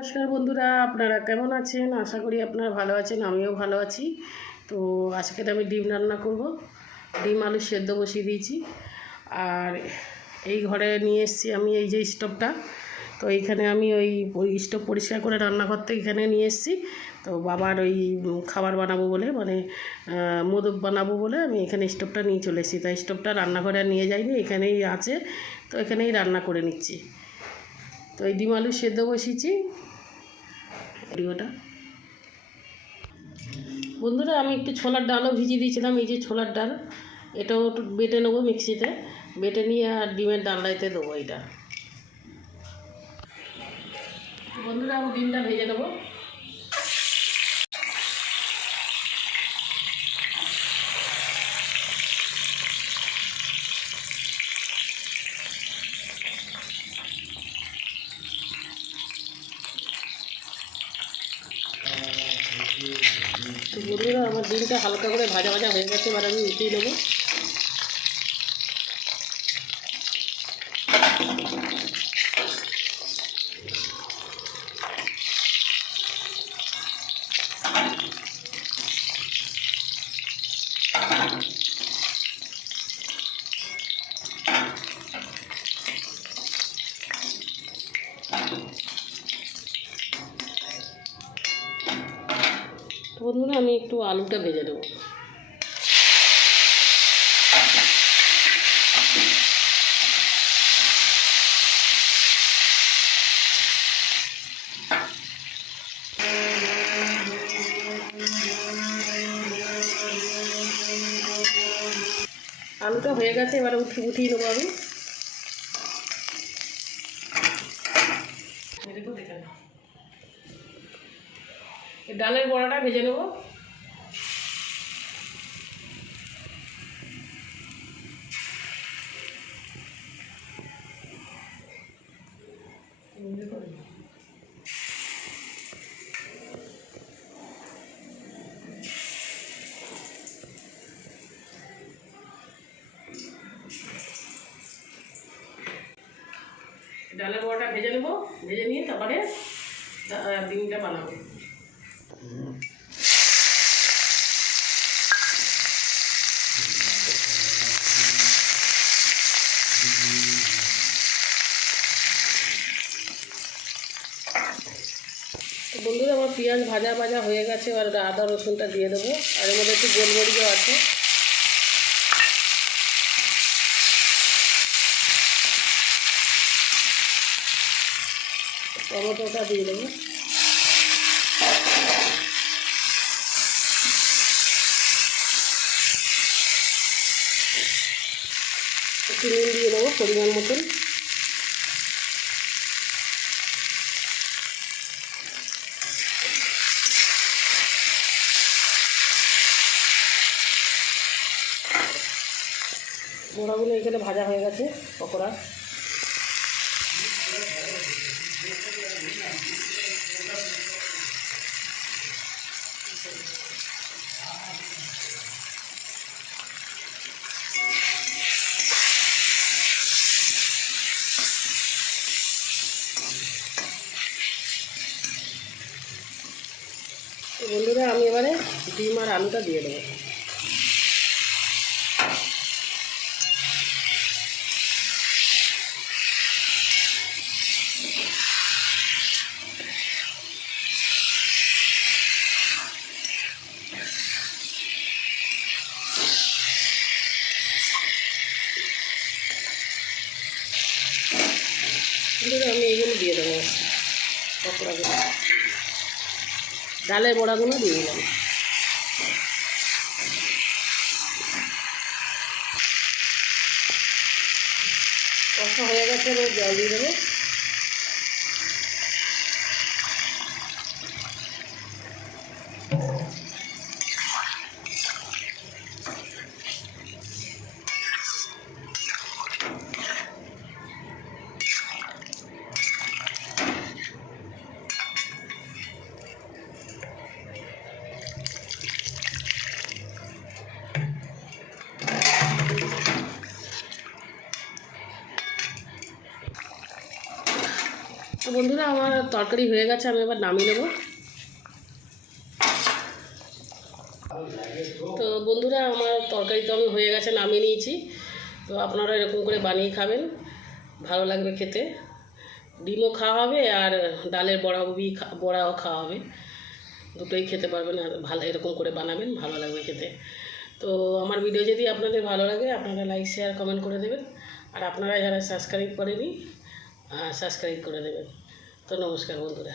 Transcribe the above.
নমস্কার বন্ধুরা, আপনারা কেমন আছেন? আশা করি আপনারা ভালো আছেন, আমিও ভালো আছি। তো আজকে আমি ডিম রান্না করব। ডিম আলু সেদ্ধ বসিয়ে দিয়েছি। আর এই ঘরে নিয়ে এসেছি আমি এই যে স্টোভটা। তো এইখানে আমি ওই স্টোভ পরিষ্কার করে রান্নাঘর থেকে এখানে নিয়ে এসেছি। তো বাবার ওই খাবার বানাবো বলে মোদক বানাবো বলে আমি এখানে স্টোভটা নিয়ে চলে এসেছি। তাই স্টোভটা রান্নাঘরে আর নিয়ে যাইনি, এখানেই আছে। তো এখানেই রান্না করে নিচ্ছি। তো এই ডিম আলু সেদ্ধ বসিয়েছি। ভিডিওটা বন্ধুরা, আমি একটু ছোলার ডালও ভিজিয়ে দিয়েছিলাম। এই যে ছোলার ডাল, এটাও একটু বেটে নেবো মিক্সিতে, বেটে নিয়ে আর ডিমের ডালটাইতে দেবো। এটা বন্ধুরা, আমি ডিমটা ভেজে নেবো। তো বন্ধুরা, আমার ডিমটা হালকা করে ভাজা ভাজা হয়ে গেছে, এবার আমি উঠিয়ে নেবো। তো বন্ধুরা, আমি একটু আলুটা ভেজে নেবো। আলুটা হয়ে গেছে, এবারে উঠিয়ে নেবো আমি। ডালের বড়াটা ভেজে নেবো। ডালের বড়াটা ভেজে নেবো, ভেজে নিয়ে তারপরে ডিমটা বানাবো। তো বন্ধুরা, আমার পেঁয়াজ ভাজা ভাজা হয়ে গেছে, আর আদা রসুনটা দিয়ে দেবো। আর এর মধ্যে একটু গোলমরিচও আছে। টমেটোটা দিয়ে দেবো। একটু নুন দিয়ে দেবো পরিমাণ মতন। বড়াগুলো এখানে ভাজা হয়ে গেছে, পকোড়া। তো বন্ধুরা, আমি এবারে ডিম আর আলুটা দিয়ে দেবো। বন্ধুরা, আমি এইগুলো দিয়ে দেবো, পকোড়াগুলো, ডালের বড়াগুলো দিয়ে দিলাম। কষা হয়ে গেছে, এবার জল দিয়ে দেবো। তো বন্ধুরা আমার তরকারি হয়ে গেছে, আমি এবার নামিয়ে নেব। তো বন্ধুরা আমার তরকারি তো আমি হয়ে গেছে, নামিয়ে নিয়েছি। তো আপনারা এরকম করে বানিয়ে খাবেন, ভালো লাগবে খেতে। ডিমও খাওয়া হবে আর ডালের বড়াও খাওয়া হবে, দুটোই খেতে পারবেন। আর ভালো এরকম করে বানাবেন, ভালো লাগবে খেতে। তো আমার ভিডিও যদি আপনাদের ভালো লাগে আপনারা লাইক শেয়ার কমেন্ট করে দেবেন। আর আপনারা যারা সাবস্ক্রাইব করেনি সাবস্ক্রাইব করে দেবেন। তো নমস্কার বন্ধুরা।